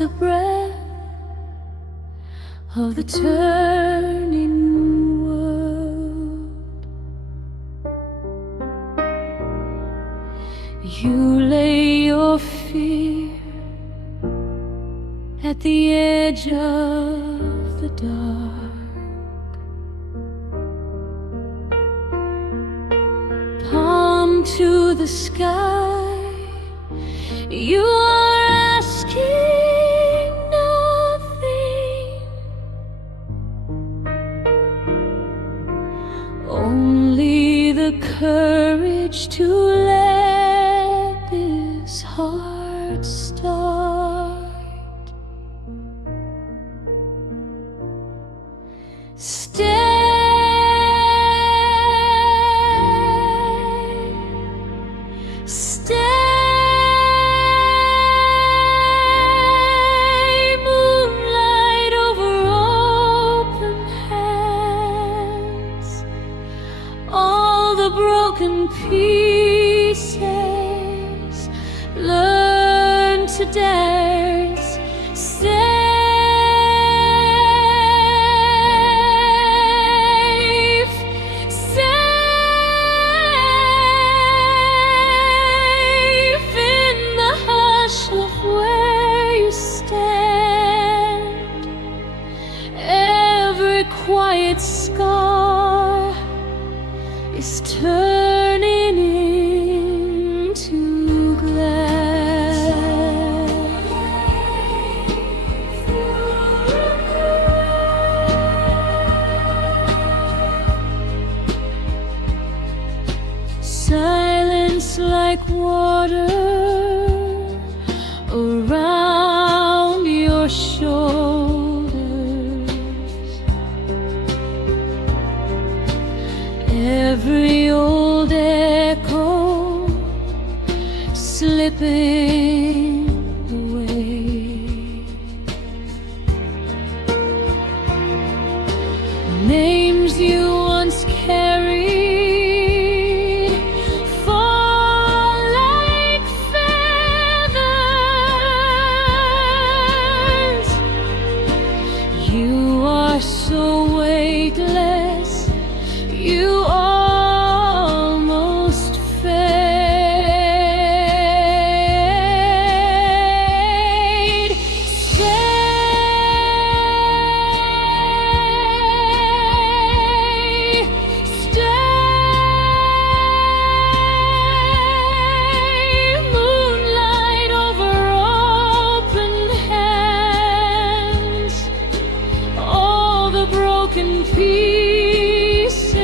the breath of the turning world. You lay your fear at the edge of the dark, palm to the sky. You are asking nothing, only the courage to let this heart start. Stay. Pieces learn to dance, safe, safe in the hush of where you stand. Every quiet scar is turning into glass. Silence like water around your shoulders. Every old echo slipping away. Names you once carried fall like feathers. You are so weightless, you almost fade. Stay, moonlight over open hands. All the broken pieces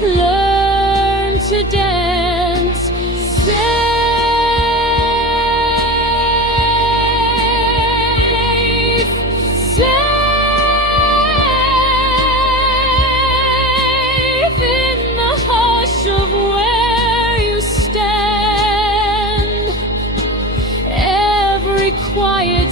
learn to dance, safe, safe in the hush of where you stand. Every quiet